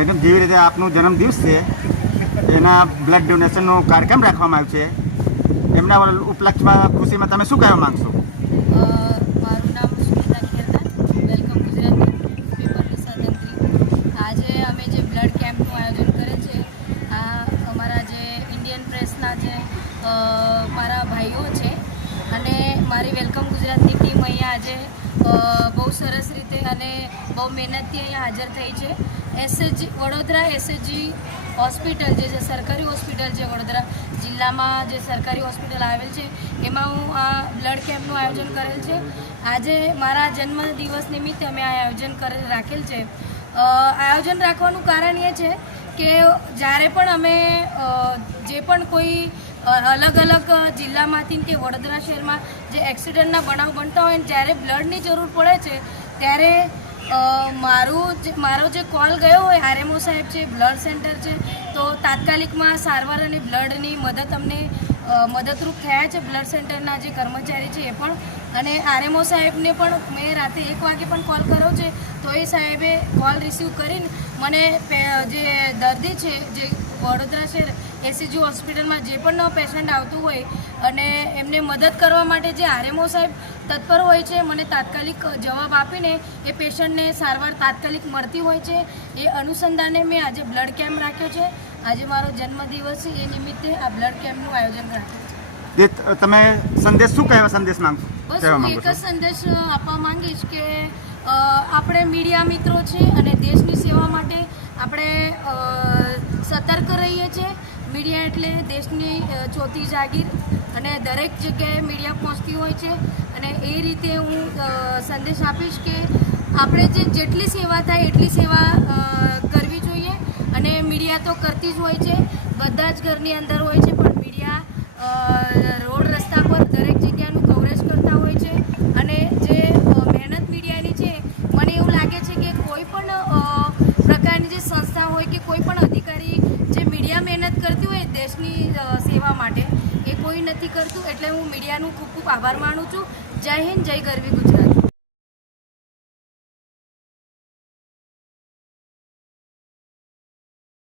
Madam, જેવી રીતે આપનો જન્મદિવસ છે એના બ્લડ ડોનેશનનો કાર્યક્રમ રાખવામાં આવ્યો છે, એમના ઉપલક્ષમાં ખુશીમાં તમે શું કહેવા માગશો? મારું નામ સુમિત્રા ખેરનાર, વેલકમ ગુજરાતી પેપરની સહતંત્રી. આજે અમે જે બ્લડ કેમ્પનું આયોજન કરેલ છે, આ અમારા જે ઇન્ડિયન પ્રેસના જે મારા ભાઈઓ છે અને મારી વેલકમ ગુજરાતની ટીમ અહીંયા આજે બહુ સરસ રીતે અને બહુ મહેનતથી અહીંયા હાજર થઈ છે. વડોદરા એસએચજી હોસ્પિટલ જે સરકારી હોસ્પિટલ છે, વડોદરા જિલ્લામાં જે સરકારી હોસ્પિટલ આવેલ છે, એમાં હું આ બ્લડ કેમ્પનું આયોજન કરેલ છે. આજે મારા જન્મદિવસ નિમિત્તે અમે આ આયોજન રાખેલ છે. આયોજન રાખવાનું કારણ એ છે કે જ્યારે પણ અમે જે પણ કોઈ અલગ અલગ જિલ્લામાંથી કે વડોદરા શહેરમાં જે એક્સિડન્ટના બનાવ બનતા હોય ને જ્યારે બ્લડની જરૂર પડે છે ત્યારે મારો જે કોલ ગયો હોય, આરએમઓ સાહેબ છે, બ્લડ સેન્ટર છે, તો તાત્કાલિકમાં સારવાર અને બ્લડની મદદ અમને મદદરૂપ થયા છે. બ્લડ સેન્ટરના જે કર્મચારી છે એ પણ, અને આરએમઓ સાહેબને પણ મેં રાતે 1 વાગે પણ કોલ કર્યો છે, તો એ સાહેબે કોલ રિસીવ કરીને મને જે દર્દી છે, જે વડોદરા શહેર એસએચજી હોસ્પિટલમાં જે પણ પેશન્ટ આવતું હોય અને એમને મદદ કરવા માટે જે આરએમઓ સાહેબ તત્પર હોય છે, મને તાત્કાલિક જવાબ આપીને એ પેશન્ટને સારવાર તાત્કાલિક મળતી હોય છે. એ અનુસંધાને મેં આજે બ્લડ કેમ્પ રાખ્યો છે. આજે મારો જન્મદિવસ છે, એ નિમિત્તે આ બ્લડ કેમ્પનું આયોજન રાખ્યું છે. તમે સંદેશ શું કહેવા સંદેશ માંગશો? બસ હું એક જ સંદેશ આપવા માંગીશ કે આપણે મીડિયા મિત્રો છે અને દેશની સેવા માટે આપણે સતર્ક રહીએ છીએ. મીડિયા એટલે દેશની ચોથી જાગીર અને દરેક જગ્યાએ મીડિયા પહોંચતી હોય છે. અને એ રીતે હું સંદેશ આપીશ કે આપણે જેટલી સેવા થાય એટલી સેવા કરવી જોઈએ. અને મીડિયા તો કરતી જ હોય છે, બધા જ ઘરની અંદર હોય છે, પણ મીડિયા રોડ રસ્તા પર દરેક જગ્યાનું કવરેજ કરતા હોય છે. અને જે મહેનત મીડિયાની છે, મને એવું લાગે છે કે કોઈ પણ પ્રકારની જે સંસ્થા હોય કે કોઈ પણ અધિકારી જે મીડિયા મહેનત કરતી હોય દેશની સેવા માટે, એ કોઈ નથી કરતું. એટલે હું મીડિયાનું ખૂબ ખૂબ આભાર માનું છું. જય હિન્દ, જય ગરવી ગુજરાત.